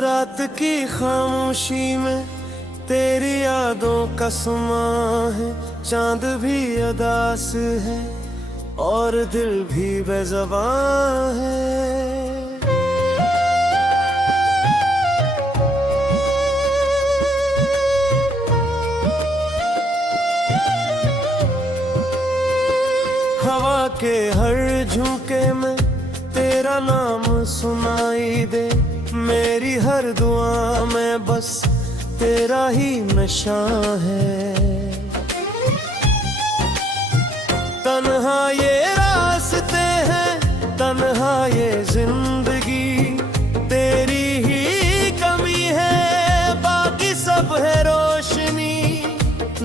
रात की खामोशी में तेरी यादों का समा है। चांद भी उदास है और दिल भी बेज़बान है। हवा के हर झोंके में तेरा नाम सुनाई दे। मेरी हर दुआ में बस तेरा ही नशा है। तन्हा ये रास्ते हैं, तन्हा ये जिंदगी, तेरी ही कमी है, बाकी सब है रोशनी।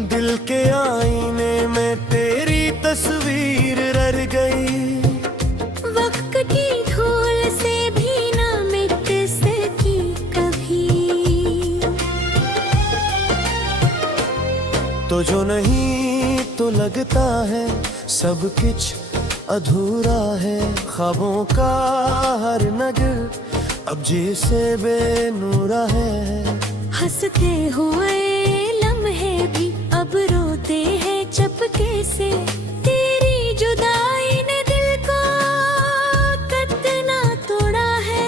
दिल के आईने में तेरी तस्वीर रह गई। वक्त की धूल से भी ना मिट सकी कभी। तो जो नहीं तो लगता है सब कुछ अधूरा है। ख्वाबों का हर नगर अब जैसे बेनूरा है। हंसते हुए लम्हे भी अब रोते हैं चपके से। तेरी जुदाई ने दिल को कितना तोड़ा है।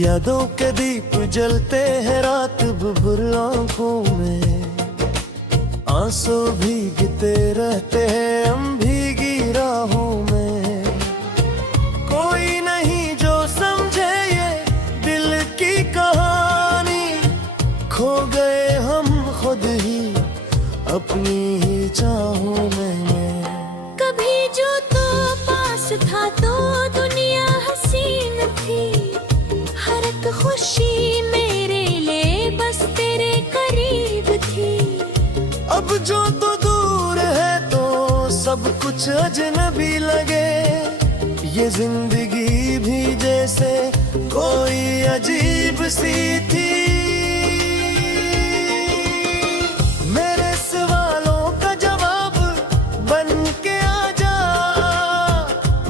यादों के दीप जलते हैं रात भर आंखों में। आंसू भीगते रहते हैं हम भीगी राहों में। कोई नहीं जो समझे ये दिल की कहानी। खो गए हम खुद ही अपनी ही चाहों में। कभी जो तो पास था तो दुनिया हसीन थी। हर एक खुशी मेरे लिए बस तेरे करीब थी। अब जो तो दूर है तो सब कुछ अजनबी लगे। ये जिंदगी भी जैसे कोई अजीब सी थी। मेरे सवालों का जवाब बन के आ जा।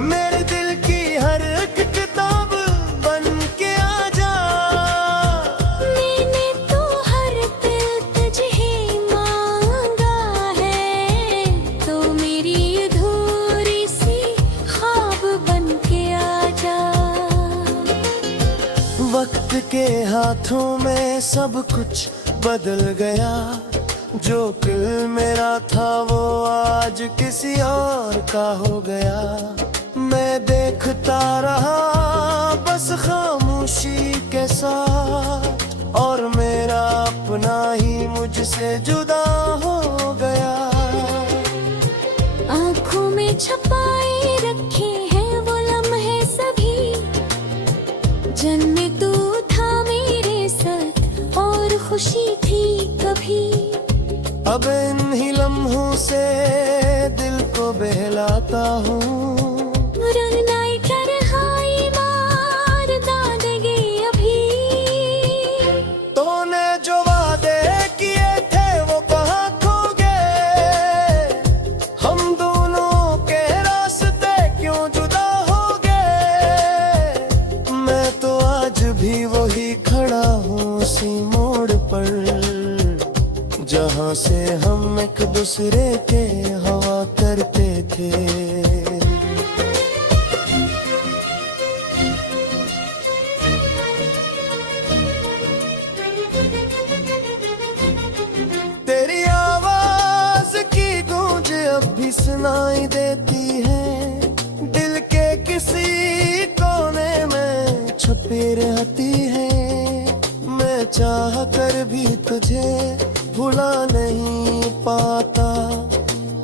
मेरे दिल की हर एक किताब बन के आ जा। मैंने तो हर दिल तुझे मांगा है। तो मेरी अधूरी सी ख्वाब बन के आ जा। वक्त के हाथों में सब कुछ बदल गया। जो कल मेरा था वो आज किसी और का हो गया। मैं देखता रहा बस खामोशी के साथ। और मेरा अपना ही मुझसे जुदा हो गया। आँखों में छुपाए रखे हैं वो लम्हे सभी। जन्मे तू था मेरे साथ और खुशी थी कभी। अब इन्हीं लम्हों से दिल को बहलाता हूँ। रंगनाई तरहाई मार दादेंगे अभी। तूने जो वादे किए थे वो कहाँ खो गए। हम दोनों के रास्ते क्यों जुदा हो गए। मैं तो आज भी वही खड़ा हूँ उसी मोड़ पर। जहाँ से हम एक दूसरे के हवा करते थे। तेरी आवाज की गूंज अब भी सुनाई देती है। दिल के किसी कोने में छुपी रहती है। मैं चाह कर भी तुझे भुला नहीं पाता।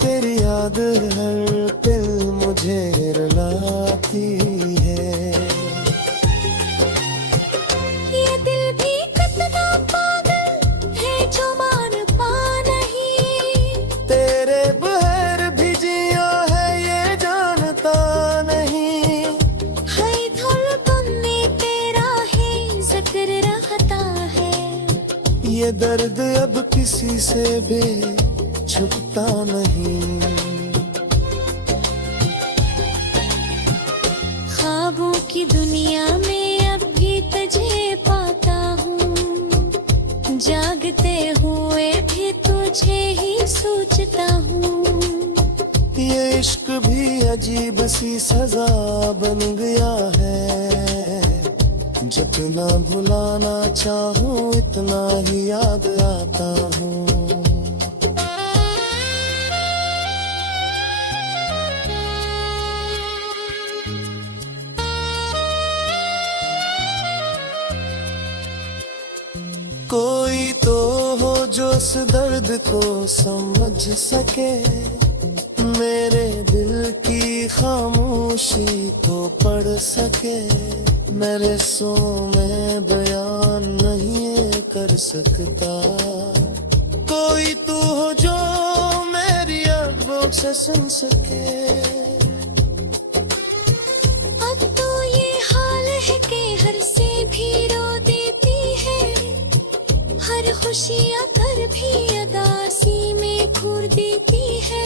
तेरी याद हर पल मुझे रुलाती है। ये दिल भी कितना पागल है जो मान पा नहीं। तेरे बहर भी जिया है ये जानता नहीं। है धुलपन में तेरा है जिक्र रहता है। ये दर्द अब किसी से भी छुपता नहीं। ख्वाबों की दुनिया में अब भी तुझे पाता हूँ, जागते हुए भी तुझे ही सोचता हूँ। ये इश्क भी अजीब सी सजा बन गया है, जितना भुलाना चाहूँ इतना ही याद आता हूँ। कोई तो हो जो इस दर्द को समझ सके, मेरे दिल की खामोशी को पढ़ सके। मेरे सो में बयान नहीं कर सकता, कोई तू हो जो मेरी आंखों से सुन सके। अब तो ये हाल है कि हर से भी रो देती है, हर खुशी आकर भी अदासी में घूर देती है।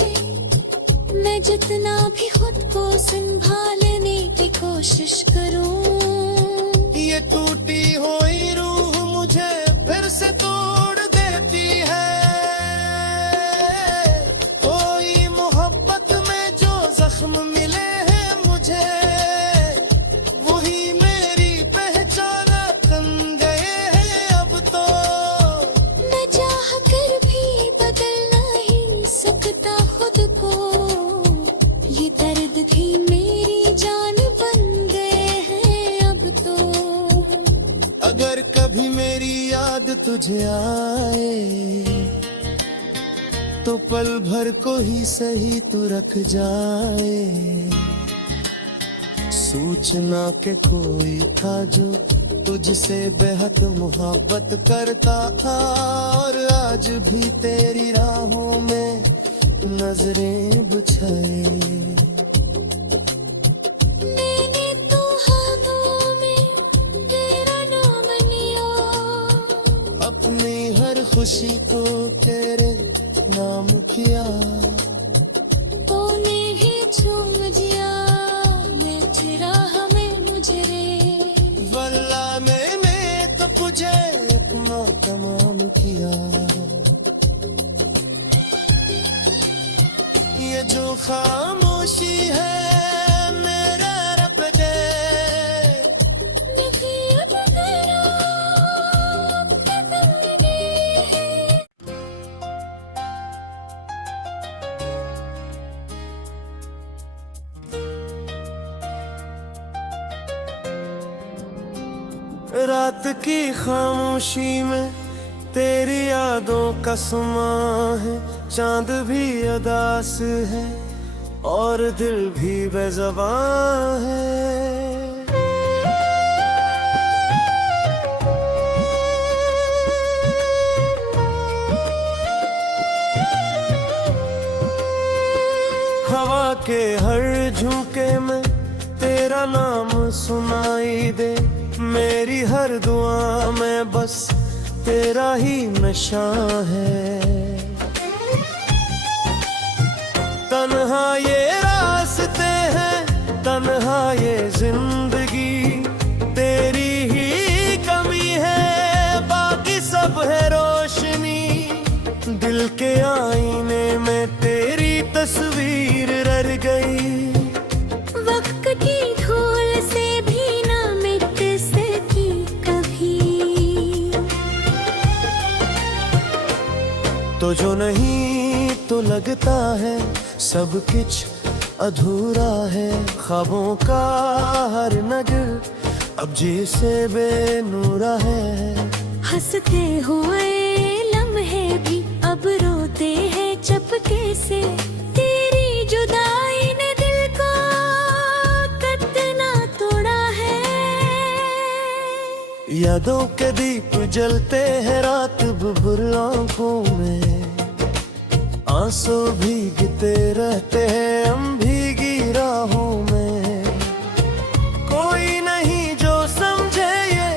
मैं जितना भी खुद को संभालने की कोशिश करूं, ये टूटी हुई रूह मुझे फिर से तोड़ देती है। कोई मोहब्बत में जो जख्म मिले हैं मुझे, वही मेरी पहचान बन गए हैं अब तो। मैं चाह कर भी बदल नहीं सकता खुद को, ये दर्द भी मेरी जान बन गए हैं अब तो। अगर कभी मेरी याद तुझे आए, तो पल भर को ही सही तू रख जाए। सूचना के कोई था जो तुझसे बेहद मोहब्बत करता था, और आज भी तेरी राहों में नजरें बिछाए। मैंने तो ख्वाबों में तेरा नाम लिया, अपनी हर खुशी को तेरे नाम किया। तूने ही झूम जिया मैं तेरा हमें मुझे रे। वल्ला मैंने तो तुझे इतना तमाम किया। ये जो खामोशी है मेरा रब दे, नसीहत तेरा अपने है। रात की खामोशी में तेरी यादों का समा है। चांद भी अदास है और दिल भी बेज़बान है। हवा के हर झोंके में तेरा नाम सुनाई दे। मेरी हर दुआ में बस तेरा ही नशा है। तन्हा ये रास्ते हैं, तन्हा ये जिंदगी, तेरी ही कमी है, बाकी सब है रोशनी। दिल के आईने में तेरी तस्वीर रह गई। वक्त की धूल से भी ना मिट सकी कभी, तो जो नहीं तो लगता है सब कुछ अधूरा है। ख्वाबों का हर नगर अब जैसे बेनूरा है। हंसते हुए लम्हे भी अब रोते हैं चपके से। तेरी जुदाई ने दिल को कितना तोड़ा है। यादों के दीप जलते हैं रात भर आंखों में। आंसू भीगते रहते हैं हम भीगी राहों में। कोई नहीं जो समझे ये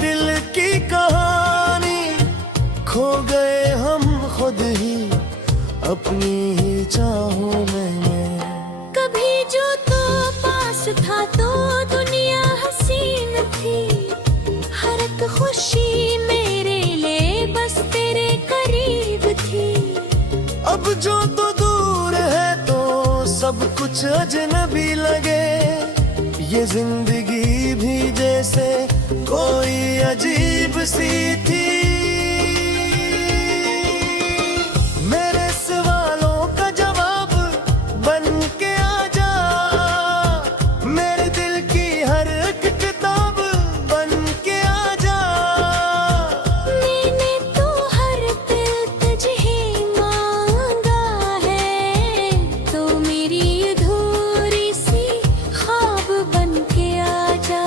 दिल की कहानी। खो गए हम खुद ही अपनी ही चाहों में। कभी जो तो पास था तो दुनिया हसीन थी, खुशी मेरे लिए बस तेरे करीब थी। अब जो तो दूर है तो सब कुछ अजनबी लगे। ये जिंदगी भी जैसे कोई अजीब सी थी। मेरे सवालों का जवाब बन के आ जा, मेरे दिल की हर एक किताब बन के आ जा। मैंने तो हर दिल तुझे मांगा है, तो मेरी अधूरी सी ख्वाब बन के आ जा।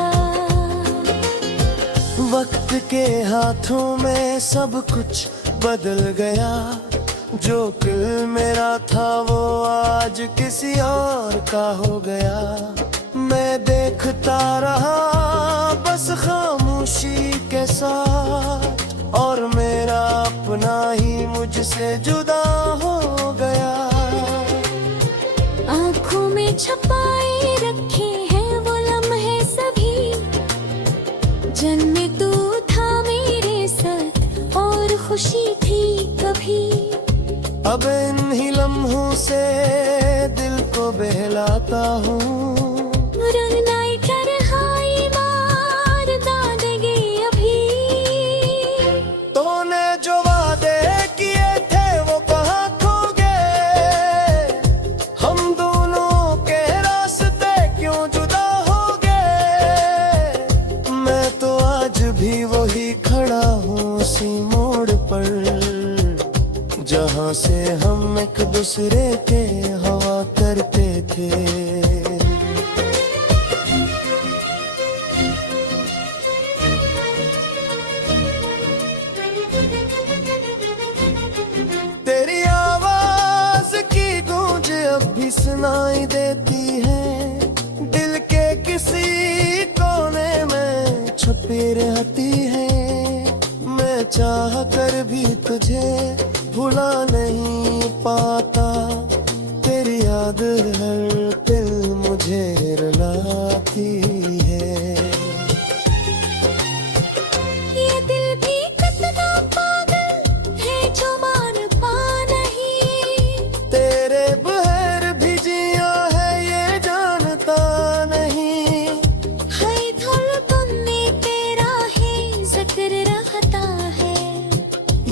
वक्त के हाथों में सब कुछ बदल गया। जो कल मेरा था वो आज किसी और का हो गया। मैं देखता रहा बस खामोशी के साथ, और मेरा अपना ही मुझसे जुदा हो गया। आँखों में छुपाए रखे हैं वो लम्हे सभी, जन्मे तू था मेरे साथ और खुशी थी कभी। अब इन ही लम्हों से दिल को बहलाता हूँ। रंग नाई तरहाई मार दादेंगे अभी। तूने जो वादे किए थे वो कहाँ खो गए। हम दोनों के रास्ते क्यों जुदा हो गए। मैं तो आज भी वही खड़ा हूँ उसी मोड़ पर, जहाँ से हम एक दूसरे के हवा करते थे। तेरी आवाज की गूंज अब भी सुनाई देती है। दिल के किसी कोने में छुपी रहती है। मैं चाह कर भी तुझे भुला नहीं पाता। तेरी याद हर दिल मुझे रुलाती है। ये दिल भी कितना पागल है जो मान पा नहीं। तेरे बहर भी जिया है ये जानता नहीं। है धुलपन में तेरा है जिक्र रहता है।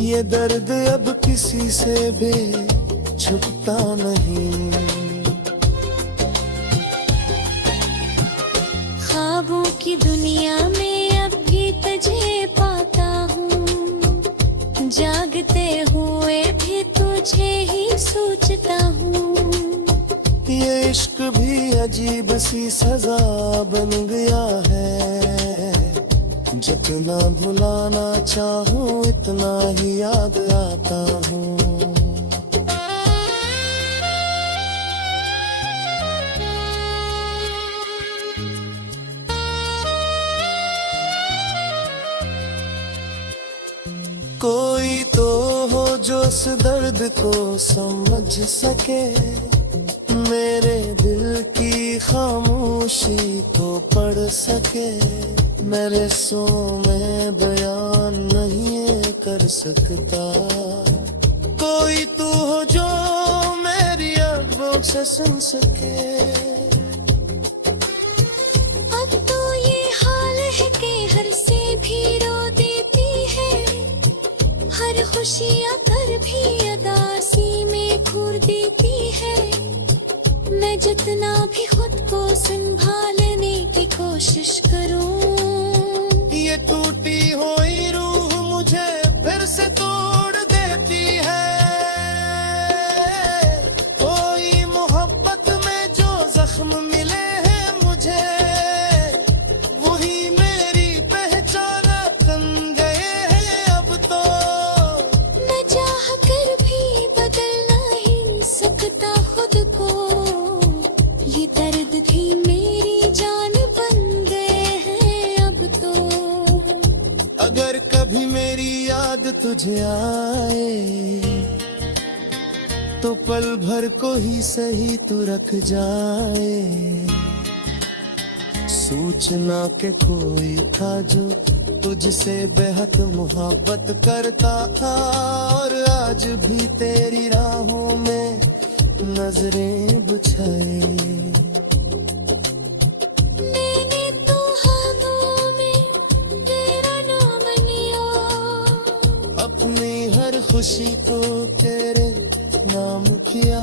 ये दर्द अब किसी से भी छुपता नहीं। ख्वाबों की दुनिया में अब भी तुझे पाता हूँ। जागते हुए भी तुझे ही सोचता हूँ। ये इश्क भी अजीब सी सजा बन गया है। जितना भुलाना चाहूं इतना ही याद आता हूँ। कोई तो हो जो इस दर्द को समझ सके। मेरे दिल की खामोशी को पढ़ सके। मेरे सो में बयान नहीं कर सकता। कोई तू हो जो मेरी आंखों से सुन सके। अब तो ये हाल है कि हर से भी रो देती है। हर खुशियाँ कर भी अदासी में घूर देती है। मैं जितना भी खुद को संभालने की कोशिश करूं, ये टूटी हुई रूह मुझे फिर से तोड़ देती है। कोई मोहब्बत में जो जख्म मिले हैं मुझे, वही मेरी पहचान बन गए हैं अब तो। मैं चाह कर भी बदल नहीं सकता खुद को। ये दर्द भी मेरी जान बन गए हैं अब तो। अगर कभी मेरी याद तुझे आए तो पल भर को ही सही तू रख जाए। सूचना के कोई था जो तुझसे बेहद मोहब्बत करता था, और आज भी तेरी राहों में नजरें बिछाए। मैंने तो ख्वाबों में तेरा नाम लिया, अपनी हर खुशी को तेरे नाम किया।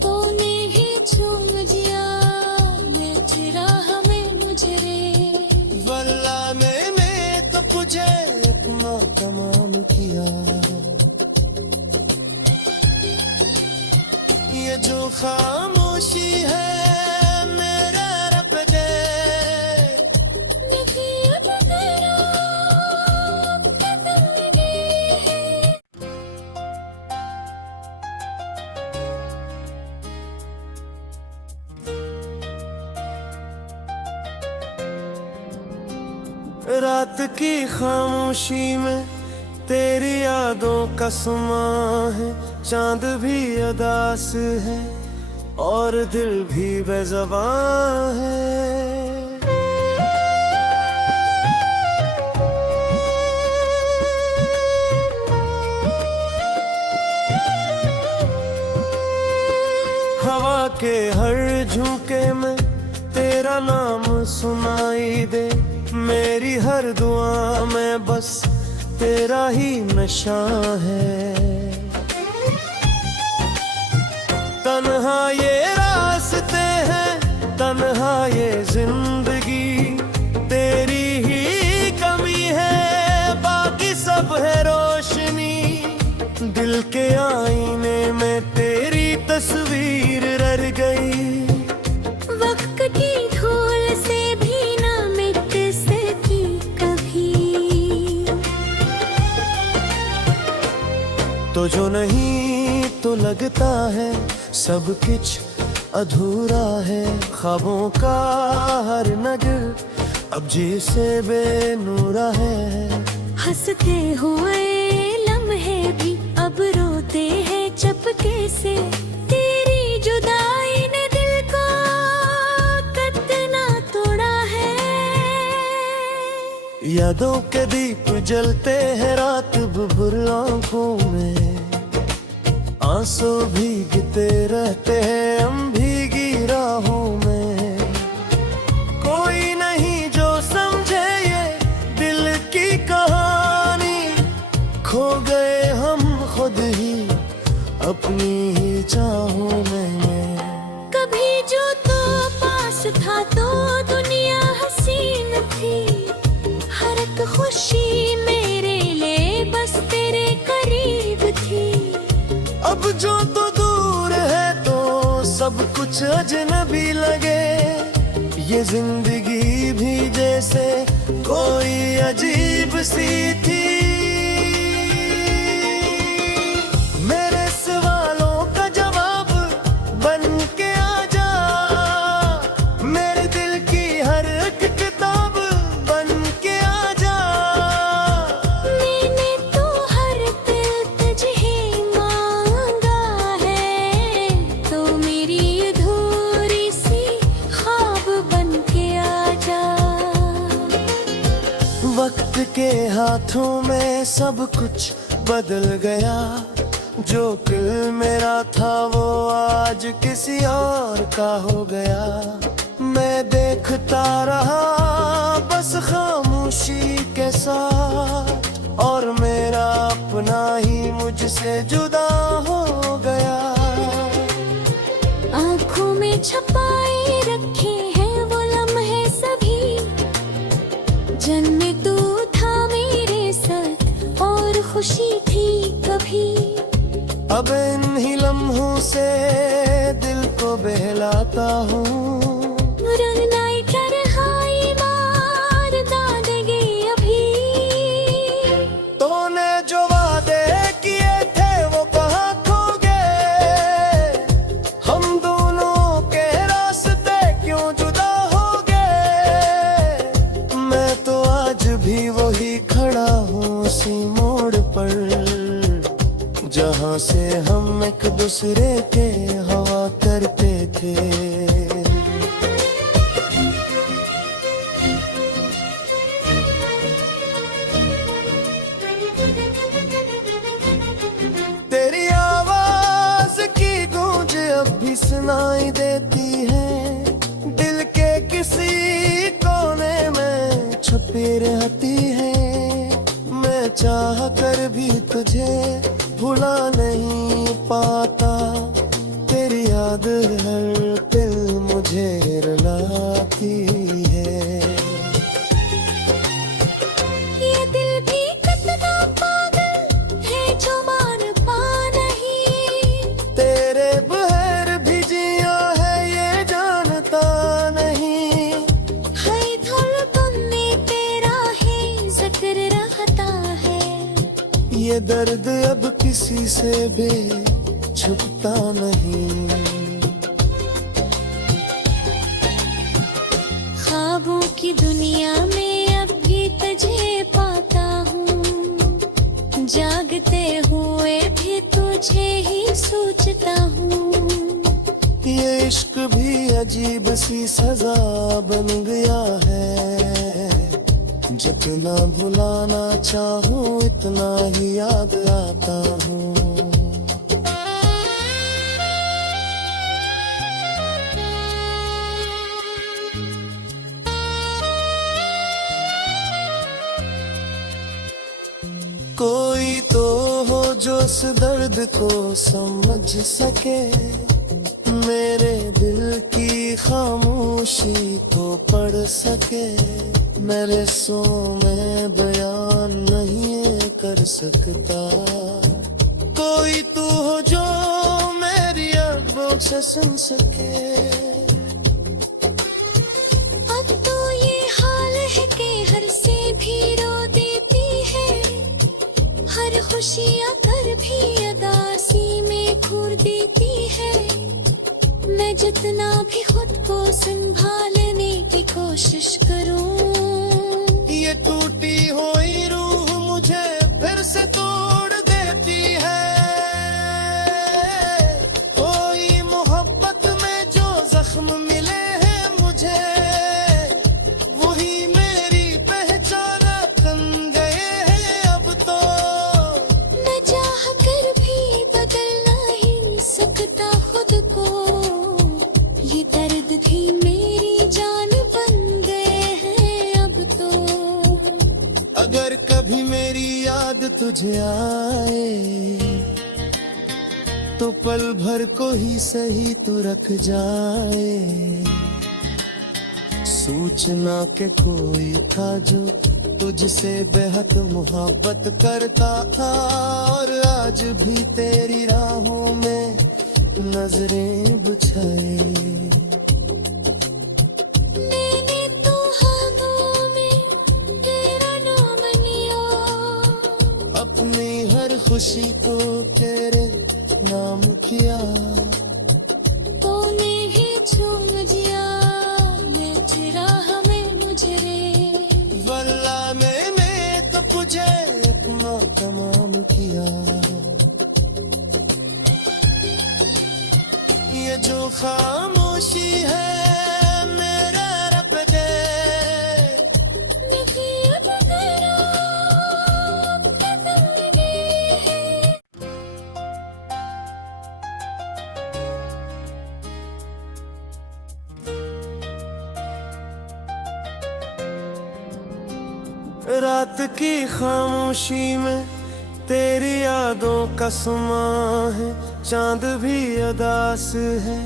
तूने ही झूम जिया मैं तेरा हमें मुझरे। वल्ला मैंने तो तुझे इतना तमाम किया। ये जो खामोशी है मेरे रब दे, नसीहत तेरा कदम है। रात की खामोशी में तेरी यादों का समा है। चांद भी अदास है और दिल भी बेज़बान है। हवा के हर झोंके में तेरा नाम सुनाई दे। मेरी हर दुआ में बस तेरा ही नशा है। तन्हा ये रास्ते हैं, तन्हा ये जिंदगी, तेरी ही कमी है, बाकी सब है रोशनी। दिल के आईने में तेरी तस्वीर रह गई। वक्त की धूल से भी ना मिट सकी कभी। तो जो नहीं तो लगता है सब कुछ अधूरा है। ख्वाबों का हर नगर अब जैसे बेनूरा है। हंसते हुए लम्हे भी अब रोते हैं चपके से। तेरी जुदाई ने दिल को कितना तोड़ा है। यादों के दीप जलते हैं रात भर आंखों में। आंसू भीगते रहते हैं हम भीगी राहों में। कोई नहीं जो समझे ये दिल की कहानी। खो गए हम खुद ही अपनी ही चाहों में। कभी जो तो पास था तो दुनिया हसीन थी। हर एक खुशी मेरे लिए बस तेरे करीब थी। अब जो तो दूर है तो सब कुछ अजनबी लगे। ये जिंदगी भी जैसे कोई अजीब सी थी। मेरे सवालों का जवाब बन के आ जा। मेरे दिल की हर एक किताब बन के आ जा। मैंने तो हर दिल तुझे मांगा है। तो मेरी अधूरी सी ख्वाब बन के आ जा। वक्त के हाथों में सब कुछ बदल गया। जो दिल मेरा था वो आज किसी और का हो गया। मैं देखता रहा बस खामोशी के साथ, और मेरा अपना ही मुझसे जुदा हो गया। आँखों में छपाए रखे हैं वो लम्हे सभी। जन्म तू था मेरे साथ और खुशी थी कभी। अब इन्हीं लम्हों से दिल को बहलाता हूँ। रंगनाई तरहाई मार दादेंगे अभी। तूने जो वादे किए थे वो कहाँ खो गए। हम दोनों के रास्ते क्यों जुदा हो गए। मैं तो आज भी वही खड़ा हूँ उसी मोड़ पर, जहाँ से हम एक दूसरे के हवा करते थे। अब भी सुनाई देती है, दिल के किसी कोने में छुपी रहती है। मैं चाह कर भी तुझे भुला नहीं पाता, तेरी याद हर दिल मुझे रुलाती है। ये दिल भी कितना पागल है जो मान पा नहीं, तेरे बहर भी जिया है ये जानता नहीं। हर धड़कन में तेरा है जिक्र रहता है। ये दर्द अब किसी से भी छुपता नहीं। ख्वाबों की दुनिया में अब भी तुझे पाता हूँ, जागते हुए भी तुझे ही सोचता हूँ। ये इश्क भी अजीब सी सजा बन गया है, जितना भुलाना चाहूँ इतना ही याद आता हूँ। कोई तो हो जो इस दर्द को समझ सके, मेरे दिल की खामोशी को पढ़ सके। मेरे सो में बयान नहीं कर सकता, कोई तू हो जो मेरी आंखों से सुन सके। अब तो ये हाल है कि हर से भी रो देती है, हर खुशी आकर भी अदासी में घूर देती है। मैं जितना भी खुद को संभालने की कोशिश करूं, ये टूटी हुई रूह मुझे फिर से तोड़ देती है। कोई मोहब्बत में जो जख्म मिले हैं मुझे, वही मेरी पहचान बन गए हैं अब तो। मैं चाह कर भी बदल नहीं सकता खुद को, ये दर्द भी मेरी जान बन गए हैं अब तो। अगर कभी मेरी याद तुझे आए, तो पल भर को ही सही तू रख जाए। सूचना के कोई था जो तुझसे बेहद मोहब्बत करता था, और आज भी तेरी राहों में नजरें बिछाए। मैंने तो ख्वाबों में तेरा नाम लिया, अपनी हर खुशी को तेरे नाम किया। तूने ही झूम दिया मैं चिराग में मुझरे, वल्ला मैंने तो तुझे इतना तमाम किया। ये जो खामोशी है मेरा रब दे, नसीहत तेरा बदलने है। रात की खामोशी में तेरी यादों का समा है। चांद भी अदास है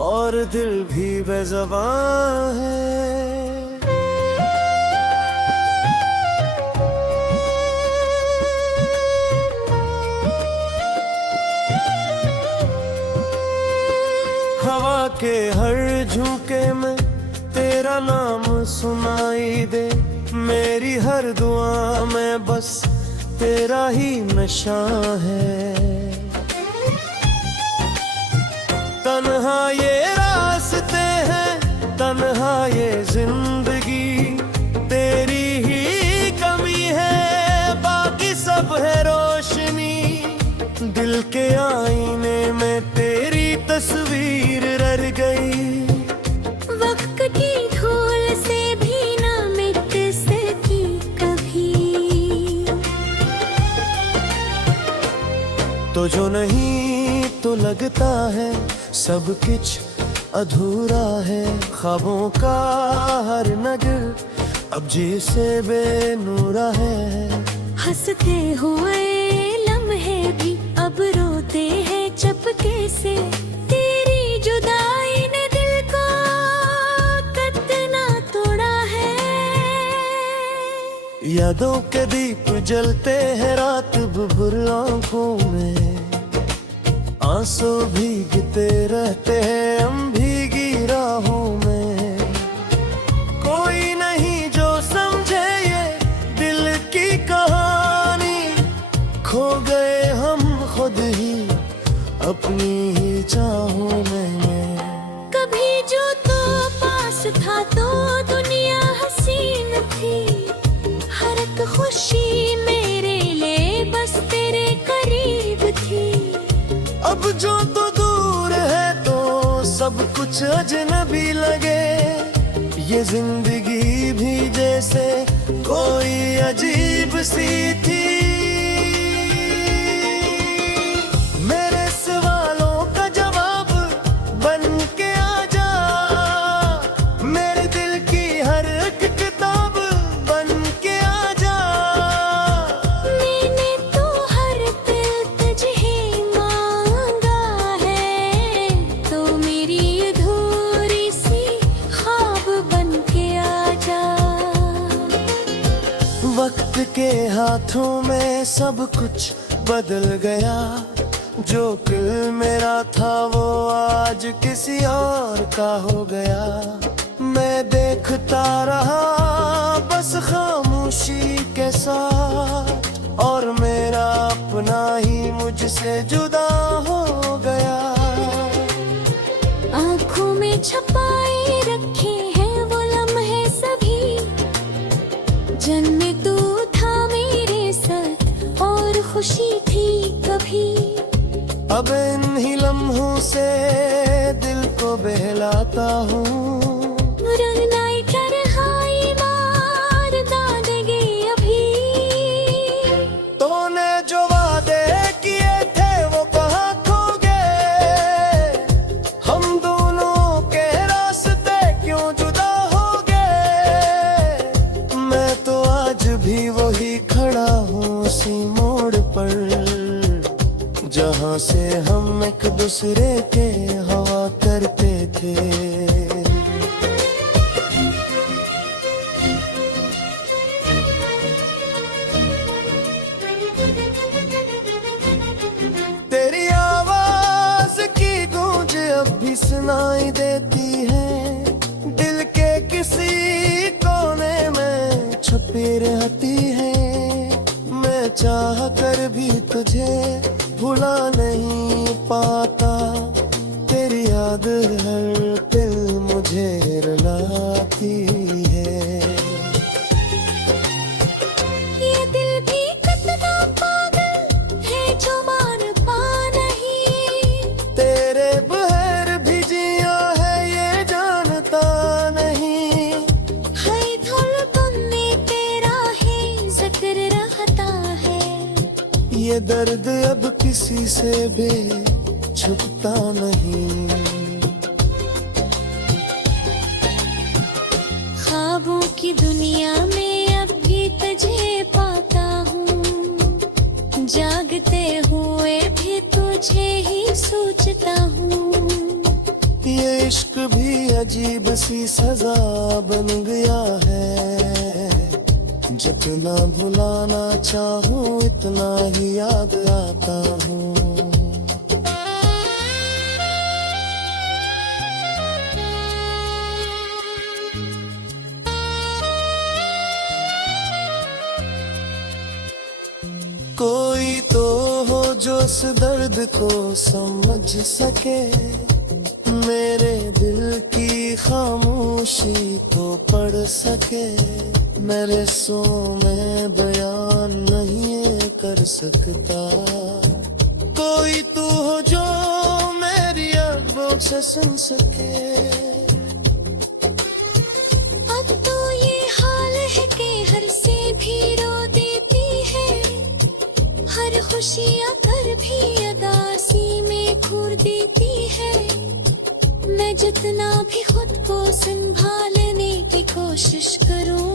और दिल भी बेज़बान है। हवा के हर झोंके में तेरा नाम सुनाई दे, मेरी हर दुआ में बस तेरा ही नशा है। तन्हा ये रास्ते हैं, तन्हा ये जिंदगी, तेरी ही कमी है, बाकी सब है रोशनी। दिल के आईने में तेरी तस्वीर रह गई, वक्त की धूल से भी ना मिट सकी कभी। तो जो नहीं तो लगता है सब कुछ अधूरा है, ख्वाबों का हर नगर अब जैसे बेनूरा है। हंसते हुए लम्हे भी अब रोते हैं चपके से, तेरी जुदाई ने दिल को कितना तोड़ा है। यादों के दीप जलते हैं रात भर आंखों में, आंसू भीगते रहते हैं हम भीगी राहों में। कोई नहीं जो समझे ये दिल की कहानी, खो गए हम खुद ही अपनी ही चाहों में। कभी जो तो पास था तो दुनिया हसीन थी, हर एक खुशी मेरे लिए बस तेरे करीब थी। अब जो तो दूर है तो सब कुछ अजनबी लगे, ये जिंदगी भी जैसे कोई अजीब सी थी। मेरे सवालों का जवाब बन के आ जा, मेरे दिल की हर एक किताब बन के आ जा। मैंने तो हर दिल तुझे मांगा है, तो मेरी अधूरी सी ख्वाब बन के आ जा। वक्त के हाथों में सब कुछ बदल गया, जो कल मेरा था वो आज किसी और का हो गया। मैं देखता रहा बस खामोशी के साथ, और मेरा अपना ही मुझसे जुदा हो गया। आँखों में छपाए रखे हैं वो लम्हे सभी, जन्मे तू था मेरे साथ और खुशी थी कभी। अब इन ही लम्हों से दिल को बहलाता हूँ, रंगनाई तन्हाई मार दादेंगे अभी। तूने जो वादे किए थे वो कहाँ खो गए, हम दोनों के रास्ते क्यों जुदा हो गए। मैं तो आज भी वही खड़ा हूँ उसी मोड़ पर, जहाँ से हम एक दूसरे के हवा करते थे। तेरी आवाज की गूंज अब भी सुनाई देती है, दिल के किसी कोने में छुपी रहती है। मैं चाह कर भी तुझे भुला नहीं पाता, तेरी याद हर दिल मुझे रुलाती है। ये दिल भी कितना पागल है जो मान पा नहीं, तेरे बहर भी जिया है ये जानता नहीं। है धुलपन में तेरा है जिक्र रहता है। ये दर्द अब किसी से भी छुपता नहीं। ख्वाबों की दुनिया में अब भी तुझे पाता हूँ, जागते हुए भी तुझे ही सोचता हूँ। ये इश्क भी अजीब सी सजा बन गया है, जितना भुलाना चाहूँ इतना ही याद आता हूँ। कोई तो हो जो इस दर्द को समझ सके, मेरे दिल की खामोशी को पढ़ सके। मेरे सो में बयान नहीं कर सकता, कोई तू हो जो मेरी आंखों से सुन सके। अब तो ये हाल है कि हर से भी रो देती है, हर खुशियाँ कर भी अदासी में घूर देती है। मैं जितना भी खुद को संभालने की कोशिश करूं,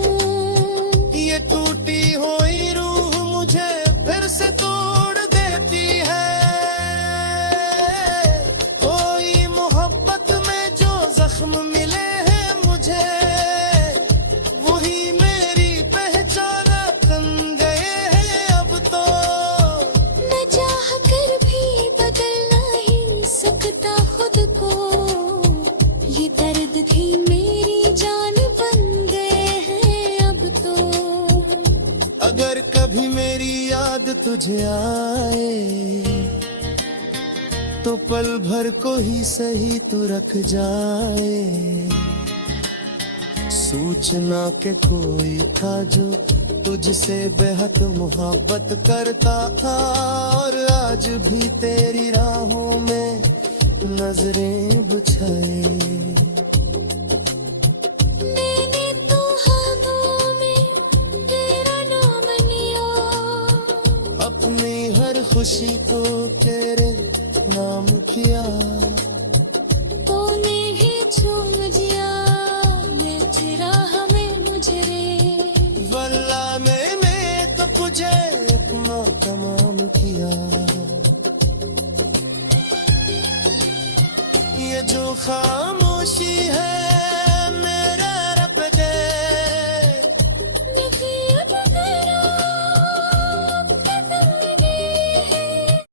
ये टूटी हुई रूह मुझे फिर से तोड़ देती है। कोई मोहब्बत में जो जख्म मिले हैं मुझे, वही मेरी पहचान बन गए हैं अब तो। मैं चाह कर भी बदल नहीं सकता खुद को, ये दर्द भी मेरी जान बन गए हैं अब तो। अगर कभी मेरी याद तुझे आए, तो पल भर को ही सही तू रख जाए। सूचना के कोई था जो तुझसे बेहद मोहब्बत करता था, और आज भी तेरी राहों में नजरें बिछाए। मैंने तो ख्वाबों में तेरा नाम लिया, अपनी हर खुशी को तेरे नाम किया। तूने ही चूम दिया मैं तेरा हमें मुझरे। वल्ला मैंने तो तुझे अपना तमाम किया। ये जो खामोशी है